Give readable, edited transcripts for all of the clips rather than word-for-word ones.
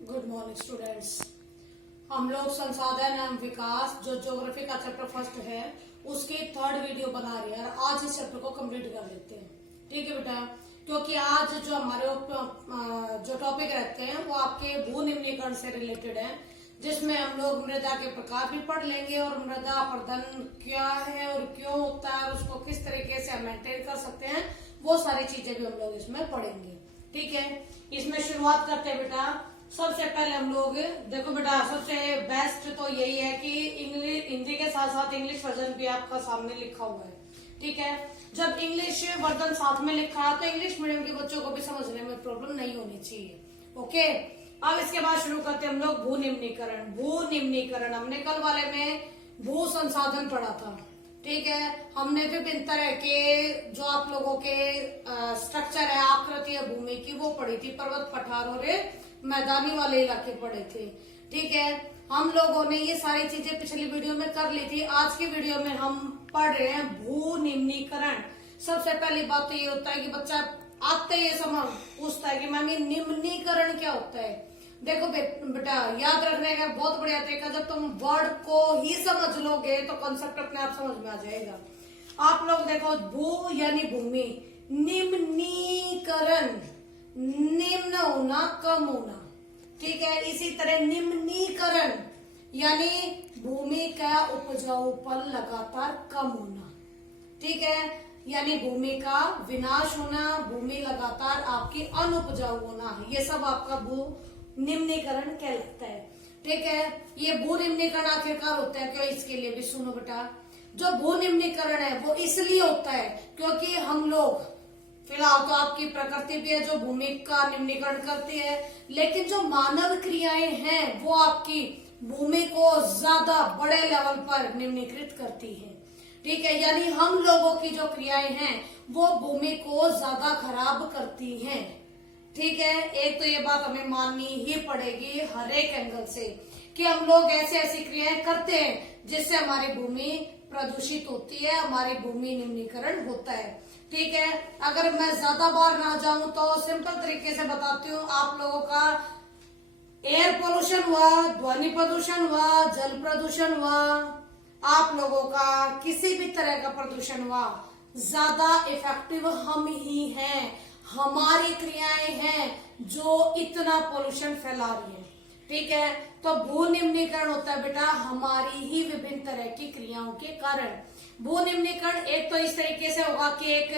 Good morning students. हम लोग संसाधन एवं विकास जो ज्योग्राफी का चैप्टर फर्स्ट है उसकी थर्ड वीडियो बना रहे हैं और आज इस चैप्टर को कंप्लीट कर लेते हैं। ठीक है बेटा, क्योंकि आज जो हमारे जो टॉपिक रहते हैं वो आपके भू निम्नीकरण से रिलेटेड है, जिसमें हम लोग मृदा के प्रकार भी पढ़ लेंगे और मृदा अपरदन क्या है और क्यों होता है और उसको किस तरीके से मेंटेन कर सकते हैं, वो सारी चीजें भी हम लोग इसमें पढ़ेंगे। ठीक है, इसमें शुरुआत करते हैं बेटा। सबसे पहले हम लोग देखो बेटा, सबसे बेस्ट तो यही है कि इंग्लिश हिंदी के साथ साथ इंग्लिश वर्जन भी आपका सामने लिखा हुआ है। ठीक है, जब इंग्लिश वर्जन साथ में लिखा है तो इंग्लिश मीडियम के बच्चों को भी समझने में प्रॉब्लम नहीं होनी चाहिए। ओके, अब इसके बाद शुरू करते हैं हम लोग भू निम्नीकरण। भू निम्नीकरण हमने कल वाले में भू संसाधन पढ़ा था। ठीक है, हमने विभिन्न तरह के जो आप लोगों के स्ट्रक्चर है, आकृति है भूमि की, वो पढ़ी थी। पर्वत, पठार और मैदानी वाले इलाके पढ़े थे। ठीक है, हम लोगों ने ये सारी चीजें पिछली वीडियो में कर ली थी। आज की वीडियो में हम पढ़ रहे हैं भू निम्नीकरण। सबसे पहली बात तो ये होता है कि बच्चा आते ये समझ पूछता है कि मैम ये निम्नीकरण क्या होता है। देखो बेटा, याद रखने का बहुत बढ़िया तरीका, जब तुम वर्ड को ही समझ लोगे तो कॉन्सेप्ट अपने आप समझ में आ जाएगा। आप लोग देखो, भू यानी भूमि, निम्नीकरण निम्न होना, कम होना। ठीक है, इसी तरह निम्नीकरण यानी भूमि का उपजाऊपन लगातार कम होना। ठीक है, यानी भूमि का विनाश होना, भूमि लगातार आपकी अनुपजाऊ होना, ये सब आपका भू निम्नीकरण कहलाता है। ठीक है, ये भू निम्नीकरण आखिरकार होता है क्यों, इसके लिए भी सुनो बेटा। जो भू निम्नीकरण है वो इसलिए होता है क्योंकि हम लोग, फिलहाल तो आपकी प्रकृति भी है जो भूमि का निम्नीकरण करती है, लेकिन जो मानव क्रियाएं हैं वो आपकी भूमि को ज्यादा बड़े लेवल पर निम्नीकृत करती है। ठीक है, यानी हम लोगों की जो क्रियाएं हैं वो भूमि को ज्यादा खराब करती हैं। ठीक है, एक तो ये बात हमें माननी ही पड़ेगी हर एक एंगल से कि हम लोग ऐसे ऐसी क्रियाएं करते हैं जिससे हमारी भूमि प्रदूषित होती है, हमारी भूमि निम्नीकरण होता है। ठीक है, अगर मैं ज्यादा बार ना जाऊं तो सिंपल तरीके से बताती हूँ। आप लोगों का एयर पोल्यूशन हुआ, ध्वनि प्रदूषण हुआ, जल प्रदूषण हुआ, आप लोगों का किसी भी तरह का प्रदूषण हुआ, ज्यादा इफेक्टिव हम ही हैं, हमारी क्रियाएं हैं जो इतना पोल्यूशन फैला रही है। ठीक है, तो भू निम्नीकरण होता है बेटा हमारी ही विभिन्न तरह की क्रियाओं के कारण। भू निम्नीकरण एक तो इस तरीके से होगा कि एक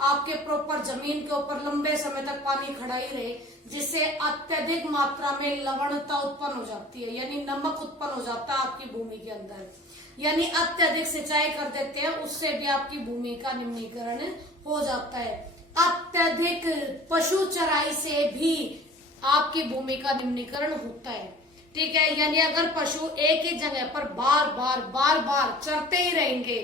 आपके प्रॉपर जमीन के ऊपर लंबे समय तक पानी खड़ा ही रहे, जिससे अत्यधिक मात्रा में लवणता उत्पन्न हो जाती है, यानी नमक उत्पन्न हो जाता है आपकी भूमि के अंदर, यानी अत्यधिक सिंचाई कर देते हैं, उससे भी आपकी भूमि का निम्नीकरण हो जाता है। अत्यधिक पशु चराई से भी आपकी भूमि का निम्नीकरण होता है। ठीक है, यानी अगर पशु एक ही जगह पर बार बार चरते ही रहेंगे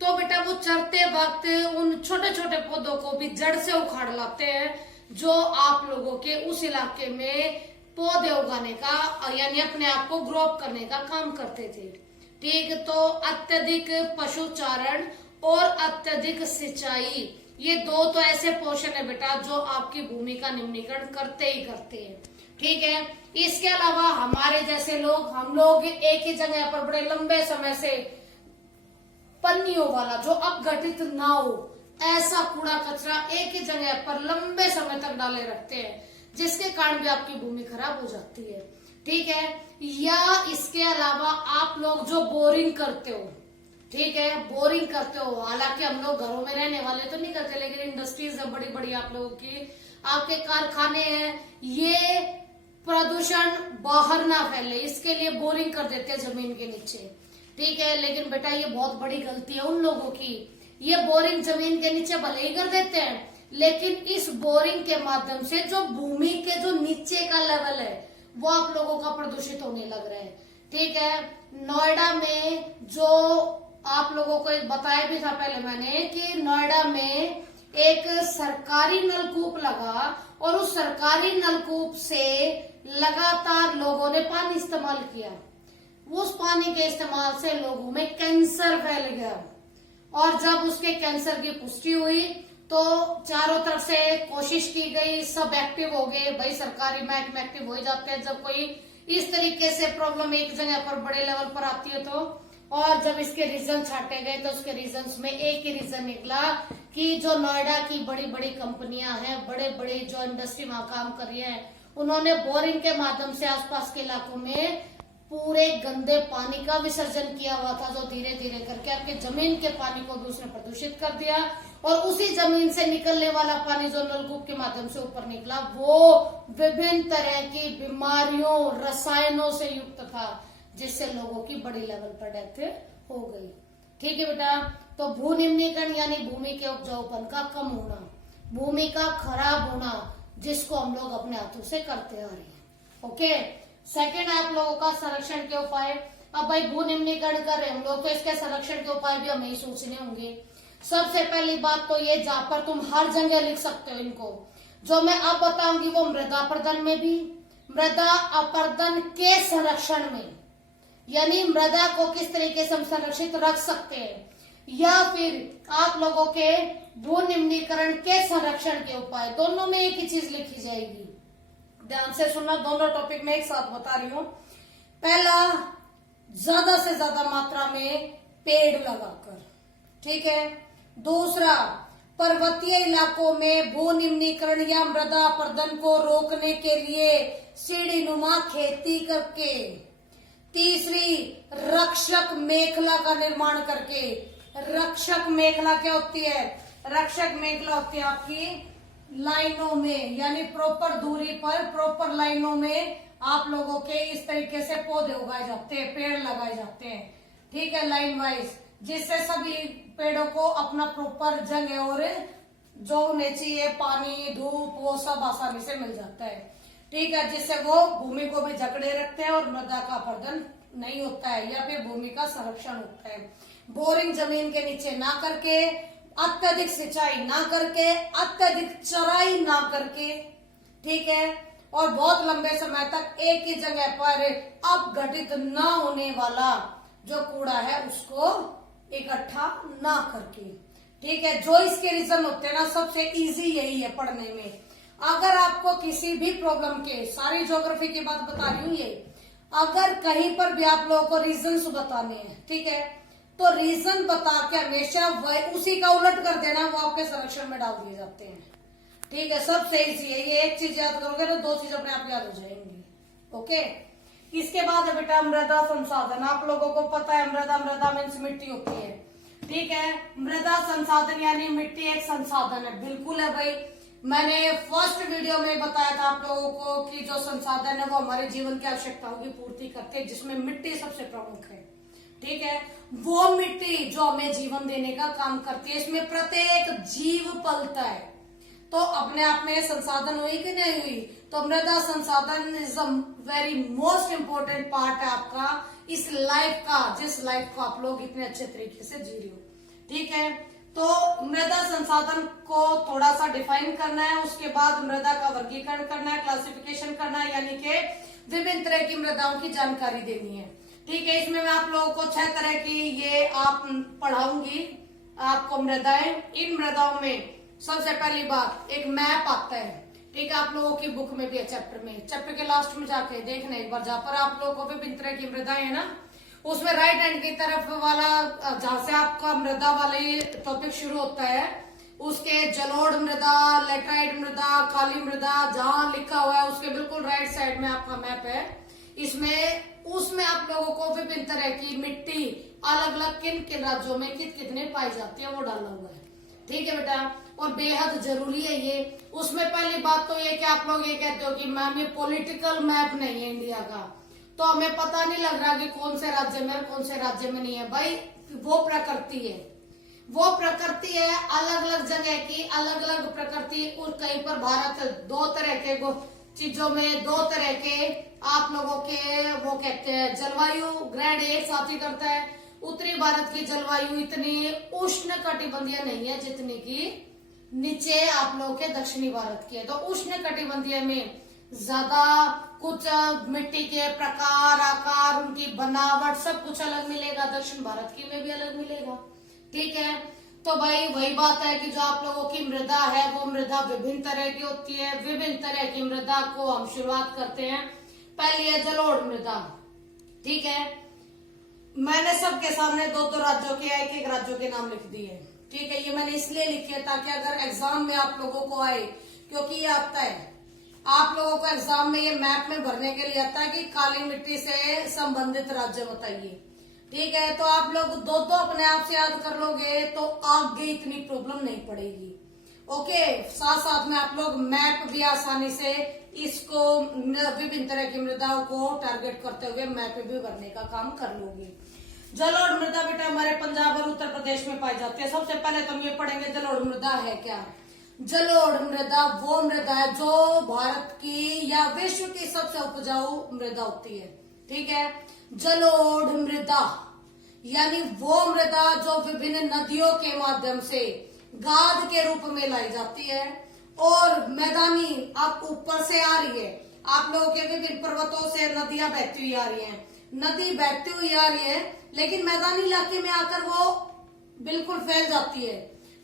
तो बेटा वो चरते वक्त उन छोटे छोटे पौधों को भी जड़ से उखाड़ लाते हैं, जो आप लोगों के उस इलाके में पौधे उगाने का यानी अपने आप को ग्रो अप करने का काम करते थे। ठीक, तो अत्यधिक पशुचारण और अत्यधिक सिंचाई, ये दो तो ऐसे पोषण है बेटा जो आपकी भूमि का निम्नीकरण करते ही करते हैं। ठीक है, इसके अलावा हमारे जैसे लोग, हम लोग एक ही जगह पर बड़े लंबे समय से पन्नियों वाला जो अपघटित ना हो ऐसा कूड़ा कचरा एक ही जगह पर लंबे समय तक डाले रखते हैं, जिसके कारण भी आपकी भूमि खराब हो जाती है। ठीक है, या इसके अलावा आप लोग जो बोरिंग करते हो, ठीक है, बोरिंग करते हो, हालांकि हम लोग घरों में रहने वाले तो नहीं करते, लेकिन इंडस्ट्रीज है बड़ी बड़ी आप लोगों की, आपके कारखाने हैं, ये प्रदूषण बाहर ना फैले इसके लिए बोरिंग कर देते हैं जमीन के नीचे। ठीक है, लेकिन बेटा ये बहुत बड़ी गलती है उन लोगों की। ये बोरिंग जमीन के नीचे भले ही कर देते हैं, लेकिन इस बोरिंग के माध्यम से जो भूमि के जो नीचे का लेवल है वो आप लोगों का प्रदूषित होने लग रहा है। ठीक है, नोएडा में जो आप लोगों को एक बताया भी था पहले मैंने कि नोएडा में एक सरकारी नलकूप लगा और उस सरकारी नलकूप से लगातार लोगों ने पानी इस्तेमाल किया। उस पानी के इस्तेमाल से लोगों में कैंसर फैल गया और जब उसके कैंसर की पुष्टि हुई तो चारों तरफ से कोशिश की गई, सब एक्टिव हो गए। भाई सरकारी महकमे एक्टिव हो जाते हैं जब कोई इस तरीके से प्रॉब्लम एक जगह पर बड़े लेवल पर आती है तो। और जब इसके रीजन छाटे गए तो उसके रीजंस में एक ही रीजन निकला कि जो नोएडा की बड़ी बड़ी कंपनियां हैं, बड़े बड़े जो इंडस्ट्री वहां काम कर रही है, उन्होंने बोरिंग के माध्यम से आसपास के इलाकों में पूरे गंदे पानी का विसर्जन किया हुआ था, जो धीरे धीरे करके आपके जमीन के पानी को भी उसने प्रदूषित कर दिया। और उसी जमीन से निकलने वाला पानी जो नलकूप के माध्यम से ऊपर निकला, वो विभिन्न तरह की बीमारियों, रसायनों से युक्त था, जिससे लोगों की बड़ी लेवल पर डेथ हो गई। ठीक है बेटा, तो भू निम्नीकरण यानी भूमि के उपजाऊपन का कम होना, भूमि का खराब होना, जिसको हम लोग अपने हाथों से करते आ रहे हैं। ओके, सेकंड है आप लोगों का संरक्षण के उपाय। अब भाई भू निम्नीकरण कर रहे हैं हम लोग, तो इसके संरक्षण के उपाय भी हमें ही सोचने होंगे। सबसे पहली बात तो ये, जहां पर तुम हर जगह लिख सकते हो इनको, जो मैं अब बताऊंगी वो मृदा अपरदन में भी, मृदा अपरदन के संरक्षण में, यानी मृदा को किस तरीके से हम संरक्षित रख सकते हैं, या फिर आप लोगों के भू निम्नीकरण के संरक्षण के उपाय, दोनों में एक ही चीज लिखी जाएगी। ध्यान से सुनना, दोनों टॉपिक में एक साथ बता रही हूं। पहला, ज्यादा से ज्यादा मात्रा में पेड़ लगाकर, ठीक है। दूसरा, पर्वतीय इलाकों में भू निम्नीकरण या मृदा अपरदन को रोकने के लिए सीढ़ीनुमा खेती करके। तीसरी, रक्षक मेखला का निर्माण करके। रक्षक मेखला क्या होती है? रक्षक मेखला होती है आपकी लाइनों में, यानी प्रॉपर दूरी पर, प्रॉपर लाइनों में आप लोगों के इस तरीके से पौधे उगाए जाते हैं, पेड़ लगाए जाते हैं, ठीक है, लाइन वाइज, जिससे सभी पेड़ों को अपना प्रॉपर जगह और जो उन्हें चाहिए पानी, धूप, वो सब आसानी से मिल जाता है, ठीक है, जिससे वो भूमि को भी जकड़े रखते हैं और मृदा का अपरदन नहीं होता है, या फिर भूमि का संरक्षण होता है। बोरिंग जमीन के नीचे ना करके, अत्यधिक सिंचाई ना करके, अत्यधिक चराई ना करके, ठीक है, और बहुत लंबे समय तक एक ही जगह पर अपघटित न होने वाला जो कूड़ा है उसको इकट्ठा ना करके, ठीक है। जो इसके रीजन होते हैं ना, सबसे इजी यही है पढ़ने में। अगर आपको किसी भी प्रॉब्लम के, सारी ज्योग्राफी की बात बता रही हूँ ये, अगर कहीं पर भी आप लोगों को रीजन बताने हैं, ठीक है, तो रीजन बता के हमेशा उसी का उलट कर देना, वो आपके संरक्षण में डाल दिए जाते हैं, ठीक है। सबसे इजी है ये, एक चीज याद करोगे तो दो चीज अपने आप याद हो जाएंगी। ओके, इसके बाद है बेटा मृदा संसाधन। आप लोगों को पता है मृदा मीन्स मिट्टी होती है, ठीक है। मृदा संसाधन यानी मिट्टी एक संसाधन है, बिल्कुल है भाई। मैंने फर्स्ट वीडियो में बताया था आप लोगों को कि जो संसाधन है वो हमारे जीवन की आवश्यकताओं की पूर्ति करते हैं, जिसमें मिट्टी सबसे प्रमुख है, ठीक है। वो मिट्टी जो हमें जीवन देने का काम करती है, इसमें प्रत्येक जीव पलता है, तो अपने आप में संसाधन हुई कि नहीं हुई? तो मृदा संसाधन is a very most important part है आपका इस लाइफ का, जिस लाइफ को आप लोग इतने अच्छे तरीके से जी रहे हो, ठीक है। तो मृदा संसाधन को थोड़ा सा डिफाइन करना है, उसके बाद मृदा का वर्गीकरण करना है, क्लासिफिकेशन करना है, यानी कि विभिन्न तरह की मृदाओं की जानकारी देनी है, ठीक है। इसमें मैं आप लोगों को 6 तरह की ये आप पढ़ाऊंगी आपको मृदाएं। इन मृदाओं में सबसे पहली बात एक मैप आता है, ठीक है, आप लोगों की बुक में भी है, चैप्टर में, चैप्टर के लास्ट में जाके देखना एक बार, जहां पर आप लोगों को विभिन्न तरह की मृदाएं है ना, उसमें राइट हैंड की तरफ वाला जहां से आपका मृदा वाला ये टॉपिक शुरू होता है, उसके जलोढ़ मृदा, लेटराइट मृदा, काली मृदा जहां लिखा हुआ है उसके बिल्कुल राइट साइड में आपका मैप है। उसमें आप लोगों को विभिन्न तरह की मिट्टी अलग अलग किन किन राज्यों में कितने पाई जाती है वो डाला हुआ है, ठीक है बेटा, और बेहद जरूरी है ये। उसमें पहली बात तो ये कि आप लोग ये कहते हो कि मैम ये पॉलिटिकल मैप नहीं है इंडिया का, तो हमें पता नहीं लग रहा कि कौन से राज्य में और कौन से राज्य में नहीं है। भाई वो प्रकृति है, वो प्रकृति है, अलग अलग जगह की अलग अलग प्रकृति। और कहीं पर भारत दो तरह के चीजों में, दो तरह के आप लोगों के वो कहते हैं जलवायु ग्रहण एक साथ ही करता है। उत्तरी भारत की जलवायु इतनी उष्ण कटिबंधीय नहीं है जितनी की नीचे आप लोगों के दक्षिणी भारत की है। तो उष्ण कटिबंधीय में ज्यादा कुछ मिट्टी के प्रकार, आकार, उनकी बनावट सब कुछ अलग मिलेगा, दक्षिण भारत की में भी अलग मिलेगा, ठीक है। तो भाई वही बात है कि जो आप लोगों की मृदा है वो मृदा विभिन्न तरह की होती है। विभिन्न तरह की मृदा को हम शुरुआत करते हैं। पहली है जलोढ़ मृदा। ठीक है, मैंने सबके सामने दो दो राज्यों के, एक एक राज्यों के नाम लिख दिए। ठीक है, ये मैंने इसलिए लिखे है ताकि अगर एग्जाम में आप लोगों को आए, क्योंकि ये आता है आप लोगों को एग्जाम में, ये मैप में भरने के लिए आता है कि काली मिट्टी से संबंधित राज्य बताइए। ठीक है, तो आप लोग दो दो अपने आप से याद कर लोगे तो आगे इतनी प्रॉब्लम नहीं पड़ेगी। ओके, साथ साथ में आप लोग मैप भी आसानी से इसको विभिन्न तरह की मृदाओं को टारगेट करते हुए मैप भी भरने का काम कर लोगे। जलोढ़ मृदा बेटा हमारे पंजाब और उत्तर प्रदेश में पाई जाती है। सबसे पहले तो हम ये पढ़ेंगे जलोढ़ मृदा है क्या। जलोढ़ मृदा वो मृदा है जो भारत की या विश्व की सबसे उपजाऊ मृदा होती है। ठीक है, जलोढ़ मृदा यानी वो मृदा जो विभिन्न नदियों के माध्यम से गाद के रूप में लाई जाती है और मैदानी आप ऊपर से आ रही है, आप लोगों के विभिन्न पर्वतों से नदियां बहती हुई आ रही हैं, नदी बहती हुई आ रही है, लेकिन मैदानी इलाके में आकर वो बिल्कुल फैल जाती है।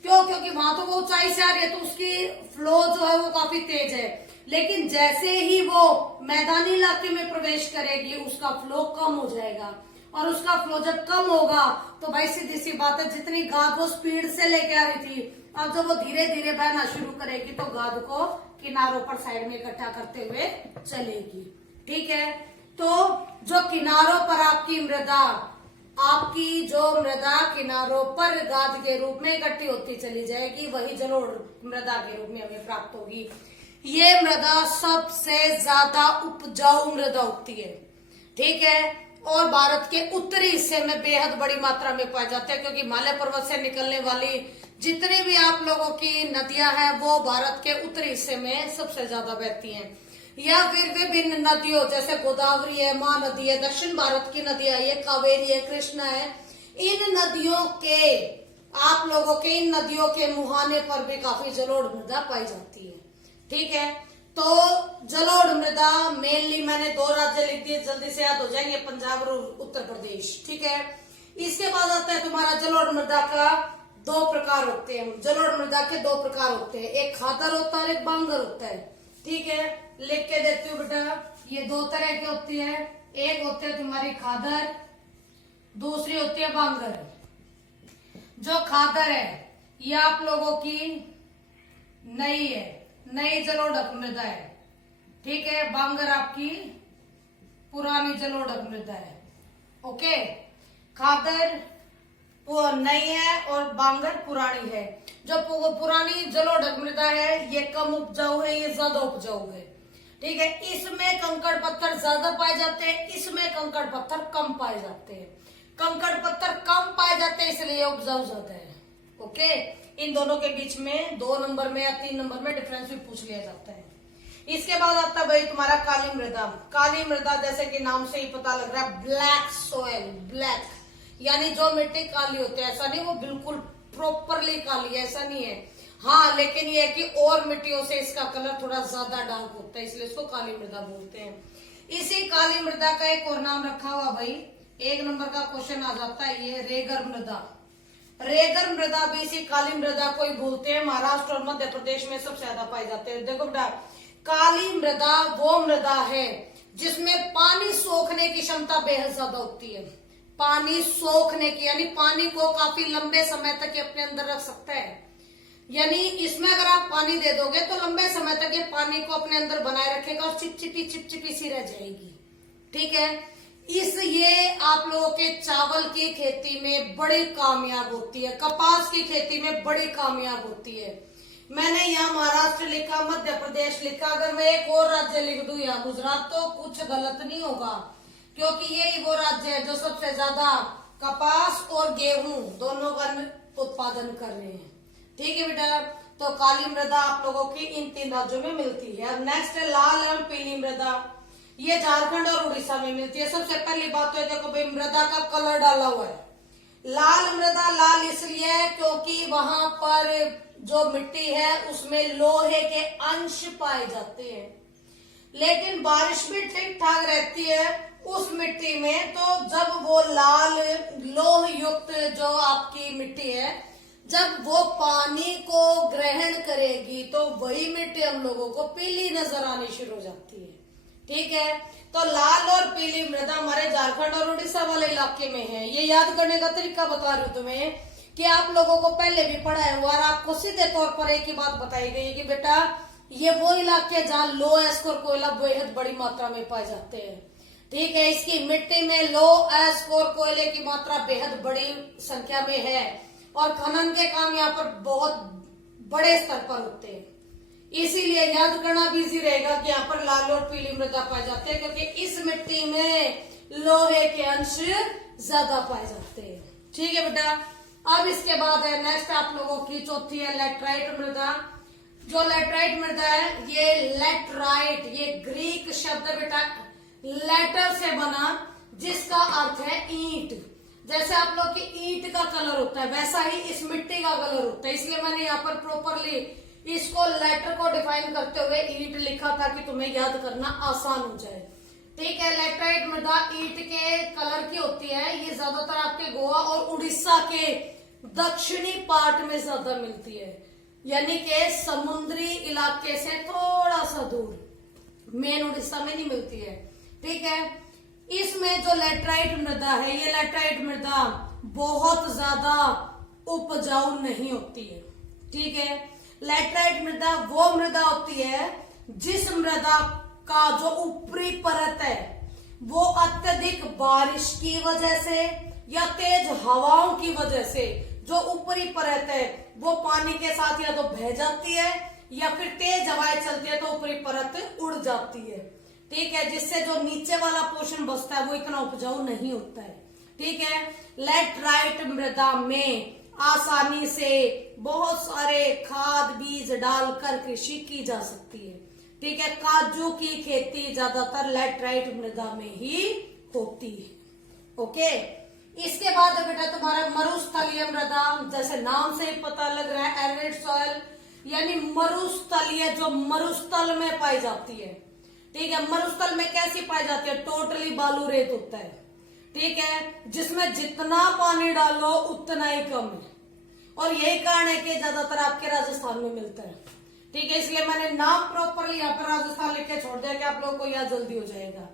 क्यों? क्योंकि वहां तो वो ऊंचाई से आ रही है तो उसकी फ्लो जो है वो काफी तेज है, लेकिन जैसे ही वो मैदानी इलाके में प्रवेश करेगी उसका फ्लो कम हो जाएगा, और उसका फ्लो जब कम होगा तो भाई सीधी सी बात है, जितनी गाद वो स्पीड से लेके आ रही थी, अब जब वो धीरे धीरे बहना शुरू करेगी तो गाद को किनारों पर साइड में इकट्ठा करते हुए चलेगी। ठीक है, तो जो किनारों पर आपकी जो मृदा किनारों पर गाद के रूप में इकट्ठी होती चली जाएगी, वही जलोढ़ मृदा के रूप में हमें प्राप्त होगी। ये मृदा सबसे ज्यादा उपजाऊ मृदा होती है। ठीक है, और भारत के उत्तरी हिस्से में बेहद बड़ी मात्रा में पाई जाती है, क्योंकि हिमालय पर्वत से निकलने वाली जितनी भी आप लोगों की नदियां हैं वो भारत के उत्तरी हिस्से में सबसे ज्यादा बहती हैं। या फिर विभिन्न नदियों जैसे गोदावरी है, महानदी है, दक्षिण भारत की नदियां ये कावेरी है, कृष्णा है, इन नदियों के मुहाने पर भी काफी जलोढ़ मृदा पाई जाती है। ठीक है, तो जलोढ़ मृदा मेनली मैंने दो राज्य लिख दिए, जल्दी से याद हो जाएंगे, पंजाब और उत्तर प्रदेश। ठीक है, इसके बाद आता है तुम्हारा जलोढ़ मृदा का दो प्रकार होते हैं। जलोढ़ मृदा के दो प्रकार होते हैं, एक खादर होता है और एक बांगर होता है। ठीक है, लिख के देती हूँ बेटा, ये दो तरह की होती है, एक होती है तुम्हारी खादर, दूसरी होती है बांगर। जो खादर है ये आप लोगों की नई जलोढ़ मृदा है। ठीक है, बांगर आपकी पुरानी जलोढ़ मृदा है। ओके, खादर वो नई है और बांगर पुरानी है। जो पुरानी जलोढ़ मृदा है ये कम उपजाऊ है, ये ज्यादा उपजाऊ है। ठीक है, इसमें कंकड़ पत्थर ज्यादा पाए जाते हैं, इसमें कंकड़ पत्थर कम पाए जाते हैं। कंकड़ पत्थर कम पाए जाते हैं इसलिए उपजाऊ ज्यादा है। ओके, इन दोनों के बीच में 2 नंबर में या 3 नंबर में डिफरेंस भी पूछ लिया जाता है। इसके बाद आता है भाई तुम्हारा काली मृदा। काली मृदा जैसे कि नाम से ही पता लग रहा है, ब्लैक सोयल, ब्लैक यानी जो मिट्टी काली होती है, ऐसा नहीं वो बिल्कुल प्रॉपरली काली है, ऐसा नहीं है। हाँ, लेकिन ये है कि और मिट्टियों से इसका कलर थोड़ा ज्यादा डार्क होता है, इसलिए इसको काली मृदा बोलते हैं। इसी काली मृदा का एक और नाम रखा हुआ भाई, 1 नंबर का क्वेश्चन आ जाता है, ये रेगर मृदा। रेगर मृदा भी इसी काली मृदा को ही बोलते हैं। महाराष्ट्र और मध्य प्रदेश में सबसे ज्यादा पाई जाते हैं। देखो बेटा, काली मृदा वो मृदा है जिसमें पानी सोखने की क्षमता बेहद ज्यादा होती है। पानी सोखने की यानी पानी को काफी लंबे समय तक ये अपने अंदर रख सकता है। यानी इसमें अगर आप पानी दे दोगे तो लंबे समय तक ये पानी को अपने अंदर बनाए रखेगा और चिपचिपी सी रह जाएगी। ठीक है, ये आप लोगों के चावल की खेती में बड़ी कामयाब होती है, कपास की खेती में बड़ी कामयाब होती है। मैंने यहाँ महाराष्ट्र लिखा, मध्य प्रदेश लिखा, अगर मैं एक और राज्य लिख दूं यहाँ गुजरात, तो कुछ गलत नहीं होगा, क्योंकि यही वो राज्य है जो सबसे ज्यादा कपास और गेहूं दोनों का उत्पादन कर रहे हैं। ठीक है बेटा, तो काली मृदा आप लोगों की इन 3 राज्यों में मिलती है। अब नेक्स्ट है लाल एवं पीली मृदा। ये झारखंड और उड़ीसा में मिलती है। सबसे पहली बात तो देखो भाई, मृदा का कलर डाला हुआ है। लाल मृदा लाल इसलिए है क्योंकि वहां पर जो मिट्टी है उसमें लोहे के अंश पाए जाते हैं, लेकिन बारिश भी ठीक ठाक रहती है उस मिट्टी में। तो जब वो लाल लोह युक्त जो आपकी मिट्टी है जब वो पानी को ग्रहण करेगी तो वही मिट्टी हम लोगों को पीली नजर आनी शुरू हो जाती है। ठीक है, तो लाल और पीली मृदा हमारे झारखंड और उड़ीसा वाले इलाके में है। ये याद करने का तरीका बता रही हूँ तुम्हें कि आप लोगों को पहले भी पढ़ा है और आपको सीधे तौर पर एक ही बात बताई गई कि बेटा ये वो इलाके जहाँ लो एस्कोर कोयला बेहद बड़ी मात्रा में पाए जाते हैं। ठीक है, इसकी मिट्टी में लो एस्कोर कोयले की मात्रा बेहद बड़ी संख्या में है और खनन के काम यहाँ पर बहुत बड़े स्तर पर होते हैं। इसीलिए याद करना भी इजी रहेगा कि यहाँ पर लाल और पीली मृदा पाए जाते हैं, क्योंकि इस मिट्टी में लोहे के अंश ज्यादा पाए जाते हैं। ठीक है बेटा, अब इसके बाद है नेक्स्ट आप लोगों की चौथी है लैटराइट मृदा। जो लैटराइट मृदा है, ये लैटराइट ये ग्रीक शब्द है बेटा, लेटर से बना, जिसका अर्थ है ईंट। जैसे आप लोग की ईंट का कलर होता है वैसा ही इस मिट्टी का कलर होता है, इसलिए मैंने यहाँ पर प्रॉपरली इसको लेटर को डिफाइन करते हुए ईंट लिखा ताकि तुम्हें याद करना आसान हो जाए। ठीक है, लैटराइट मृदा ईंट के कलर की होती है। ये ज्यादातर आपके गोवा और उड़ीसा के दक्षिणी पार्ट में ज्यादा मिलती है, यानी कि समुद्री इलाके से थोड़ा सा दूर, मेन उड़ीसा में नहीं मिलती है। ठीक है, इसमें जो लैटराइट मृदा है, ये लैटराइट मृदा बहुत ज्यादा उपजाऊ नहीं होती है। ठीक है, लैटराइट मृदा वो मृदा होती है जिस मृदा का जो ऊपरी परत है वो अत्यधिक बारिश की वजह से या तेज हवाओं की वजह से जो ऊपरी परत है वो पानी के साथ या तो बह जाती है या फिर तेज हवाएं चलती है तो ऊपरी परत उड़ जाती है। ठीक है, जिससे जो नीचे वाला पोर्शन बचता है वो इतना उपजाऊ नहीं होता है। ठीक है, लैटराइट मृदा में आसानी से बहुत सारे खाद बीज डालकर कृषि की जा सकती है। ठीक है, काजू की खेती ज्यादातर लैटराइट मृदा में ही होती है। ओके, इसके बाद है बेटा तुम्हारा मरुस्थलीय मृदा। जैसे नाम से ही पता लग रहा है, एरिड सॉइल यानी मरुस्थलीय, जो मरुस्थल में पाई जाती है। ठीक है, मरुस्थल में कैसी पाई जाती है, टोटली बालू रेत होता है। ठीक है, जिसमें जितना पानी डालो उतना ही कम है, और यही कारण है कि ज्यादातर आपके राजस्थान में मिलता है। ठीक है, इसलिए मैंने नाम प्रॉपरली यहाँ पर राजस्थान लिख के छोड़ दिया कि आप लोगों को याद जल्दी हो जाएगा।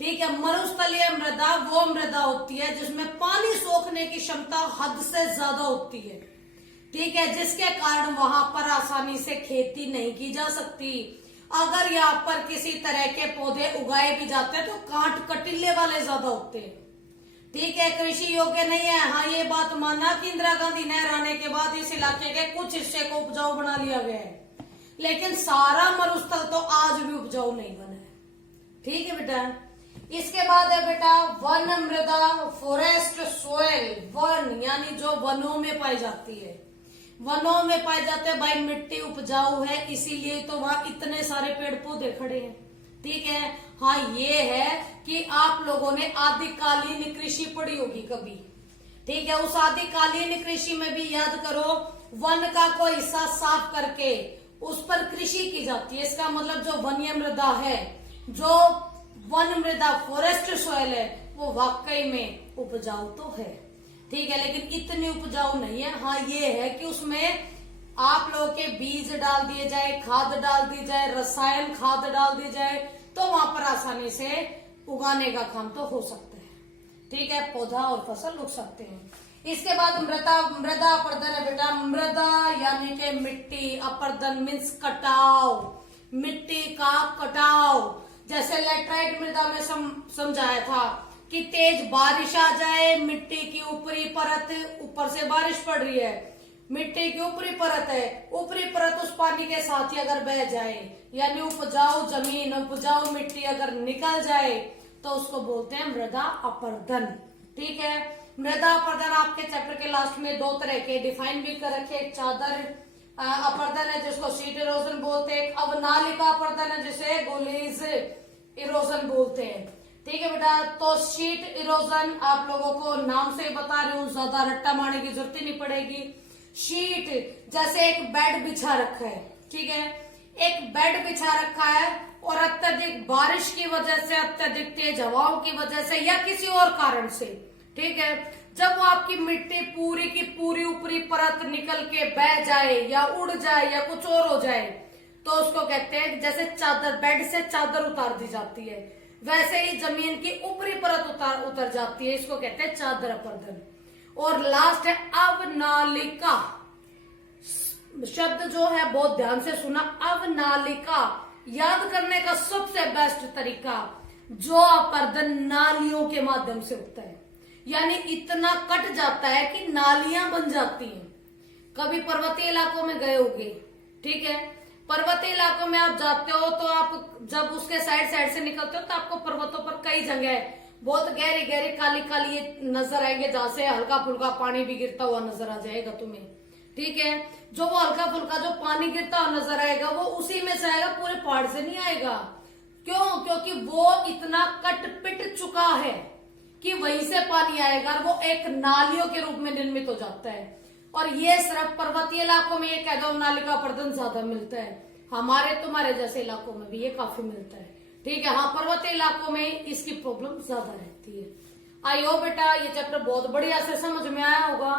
ठीक है, मरुस्थलीय मृदा वो मृदा होती है जिसमें पानी सोखने की क्षमता हद से ज्यादा होती है। ठीक है, जिसके कारण वहां पर आसानी से खेती नहीं की जा सकती। अगर यहाँ पर किसी तरह के पौधे उगाए भी जाते हैं तो कांट कटीले वाले ज्यादा होते हैं। ठीक है, कृषि योग्य नहीं है। हाँ, ये बात माना कि इंदिरा गांधी नहर आने के बाद इस इलाके के कुछ हिस्से को उपजाऊ बना लिया गया है, लेकिन सारा मरुस्थल तो आज भी उपजाऊ नहीं बना है। ठीक है बेटा, इसके बाद है बेटा वन मृदा, फॉरेस्ट सोयल। वन यानी जो वनों में पाई जाती है, वनों में पाए जाते हैं भाई, मिट्टी उपजाऊ है इसीलिए तो वहां इतने सारे पेड़ पौधे खड़े हैं। ठीक है, हाँ ये है कि आप लोगों ने आदिकालीन कृषि पढ़ी होगी कभी। ठीक है, उस आदिकालीन कृषि में भी याद करो, वन का कोई हिस्सा साफ करके उस पर कृषि की जाती है। इसका मतलब जो वन्य मृदा है, जो वन मृदा फॉरेस्ट सॉइल है, वो वाकई में उपजाऊ तो है। ठीक है, लेकिन इतनी उपजाऊ नहीं है। हाँ ये है कि उसमें आप लोगों के बीज डाल दिए जाए, खाद डाल दी जाए, रसायन खाद डाल दी जाए तो वहां पर आसानी से उगाने का काम तो हो सकता है। ठीक है, पौधा और फसल उग सकते हैं। इसके बाद मृदा अपर्दन है बेटा। मृदा यानी कि मिट्टी, अपर्दन मीन्स कटाव, मिट्टी का कटाव। जैसे लैटराइट मृदा में समझाया था कि तेज बारिश आ जाए, मिट्टी की ऊपरी परत, ऊपर से बारिश पड़ रही है, मिट्टी की ऊपरी परत है, ऊपरी परत उस पानी के साथ ही अगर बह जाए, यानी उपजाऊ जमीन, उपजाऊ मिट्टी अगर निकल जाए तो उसको बोलते हैं मृदा अपर्दन। ठीक है, मृदा अपर्दन आपके चैप्टर के लास्ट में दो तरह के डिफाइन भी कर रखे। एक चादर अपर्दन है जिसको शीट इरोजन बोलते हैं, एक अवनालिका अपर्दन है जिसे गोलीज इरोजन बोलते हैं। ठीक है बेटा, तो शीट इरोजन आप लोगों को नाम से बता रही हूँ, ज्यादा रट्टा मारने की जरूरत ही नहीं पड़ेगी। शीट जैसे एक बेड बिछा रखा है। ठीक है, एक बेड बिछा रखा है और अत्यधिक बारिश की वजह से, अत्यधिक तेज हवाओं की वजह से या किसी और कारण से, ठीक है, जब वो आपकी मिट्टी पूरी की पूरी ऊपरी परत निकल के बह जाए या उड़ जाए या कुछ और हो जाए, तो उसको कहते हैं जैसे चादर, बेड से चादर उतार दी जाती है, वैसे ही जमीन की ऊपरी परत उतर जाती है, इसको कहते हैं चादर अपर्दन। और लास्ट है अवनालिका। शब्द जो है बहुत ध्यान से सुना, अवनालिका। याद करने का सबसे बेस्ट तरीका, जो अपर्दन नालियों के माध्यम से होता है, यानी इतना कट जाता है कि नालियां बन जाती हैं। कभी पर्वतीय इलाकों में गए होंगे, ठीक है, पर्वतीय इलाकों में आप जाते हो तो आप जब उसके साइड साइड से निकलते हो तो आपको पर्वतों पर कई जगह बहुत गहरी गहरी काली काली नजर आएंगे, जहां से हल्का फुल्का पानी भी गिरता हुआ नजर आ जाएगा तुम्हें, ठीक है। जो वो हल्का फुल्का जो पानी गिरता हुआ नजर आएगा वो उसी में से आएगा, पूरे पहाड़ से नहीं आएगा। क्यों? क्योंकि वो इतना कट पिट चुका है कि वहीं से पानी आएगा, और वो एक नालियों के रूप में निर्मित हो जाता है। और ये सिर्फ पर्वतीय इलाकों में ये कह दो नालिका अपर्दन ज्यादा मिलता है, हमारे तुम्हारे जैसे इलाकों में भी ये काफी मिलता है, ठीक है। हाँ, पर्वतीय इलाकों में इसकी प्रॉब्लम ज्यादा रहती है। आई होप बेटा ये चैप्टर बहुत बढ़िया से समझ में आया होगा,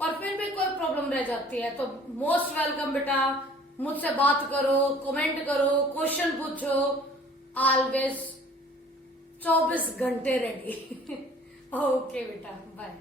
और फिर भी कोई प्रॉब्लम रह जाती है तो मोस्ट वेलकम बेटा, मुझसे बात करो, कमेंट करो, क्वेश्चन पूछो, ऑलवेज 24 घंटे रेडी। ओके बेटा, बाय।